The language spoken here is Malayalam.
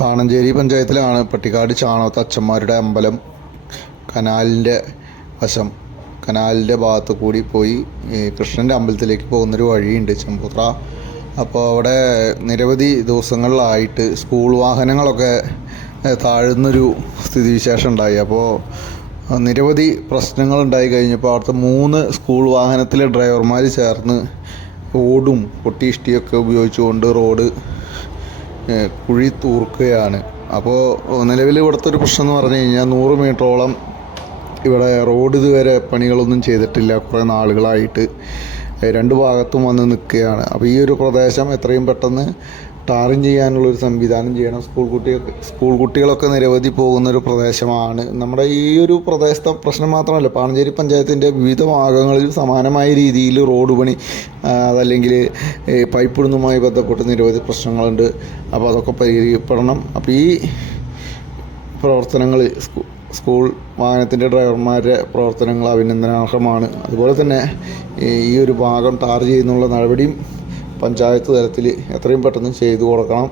പാണഞ്ചേരി പഞ്ചായത്തിലാണ് പട്ടിക്കാട് ചാണകത്ത് അച്ഛന്മാരുടെ അമ്പലം. കനാലിന്റെ വശം കനാലിന്റെ ഭാഗത്ത് കൂടി പോയി കൃഷ്ണന്റെ അമ്പലത്തിലേക്ക് പോകുന്നൊരു വഴിയുണ്ട് ചെമ്പൂത്ര. അപ്പോൾ അവിടെ നിരവധി ദിവസങ്ങളിലായിട്ട് സ്കൂൾ വാഹനങ്ങളൊക്കെ താഴുന്നൊരു സ്ഥിതിവിശേഷം ഉണ്ടായി. അപ്പോൾ നിരവധി പ്രശ്നങ്ങൾ ഉണ്ടായി കഴിഞ്ഞപ്പോൾ അവിടുത്തെ മൂന്ന് സ്കൂൾ വാഹനത്തിലെ ഡ്രൈവർമാർ ചേർന്ന് ഓടും പൊട്ടിയിഷ്ടിയൊക്കെ ഉപയോഗിച്ചുകൊണ്ട് റോഡ് കുഴി തൂർക്കുകയാണ്. അപ്പോൾ നിലവിൽ ഇവിടുത്തെ ഒരു പ്രശ്നം എന്ന് പറഞ്ഞു കഴിഞ്ഞാൽ നൂറ് മീറ്ററോളം ഇവിടെ റോഡ് ഇതുവരെ പണികളൊന്നും ചെയ്തിട്ടില്ല. കുറേ നാളുകളായിട്ട് രണ്ട് ഭാഗത്തും വന്ന് നിൽക്കുകയാണ്. അപ്പോൾ ഈ ഒരു പ്രദേശം എത്രയും പെട്ടെന്ന് ടാറിങ് ചെയ്യാനുള്ള ഒരു സംവിധാനം ചെയ്യണം. സ്കൂൾ കുട്ടികൾക്ക് സ്കൂൾ കുട്ടികളൊക്കെ നിരവധി പോകുന്ന ഒരു പ്രദേശമാണ്. നമ്മുടെ ഈ ഒരു പ്രദേശത്തെ പ്രശ്നം മാത്രമല്ല പാണഞ്ചേരി പഞ്ചായത്തിന്റെ വിവിധ ഭാഗങ്ങളിൽ സമാനമായ രീതിയിൽ റോഡ് പണി അതല്ലെങ്കിൽ പൈപ്പ് ഇടുന്നതുമായി ബന്ധപ്പെട്ട് നിരവധി പ്രശ്നങ്ങളുണ്ട്. അപ്പോൾ അതൊക്കെ പരിഹരിക്കപ്പെടണം അപ്പോൾ ഈ പ്രവർത്തനങ്ങൾ സ്കൂൾ വാഹനത്തിന്റെ ഡ്രൈവർമാരുടെ പ്രവർത്തനങ്ങൾ അഭിനന്ദനാർഹമാണ്. അതുപോലെ തന്നെ ഈ ഒരു ഭാഗം ടാർ ചെയ്യുന്നുള്ള നടപടിയും പഞ്ചായത്ത് തലത്തിൽ എത്രയും പെട്ടെന്ന് ചെയ്തു കൊടുക്കണം.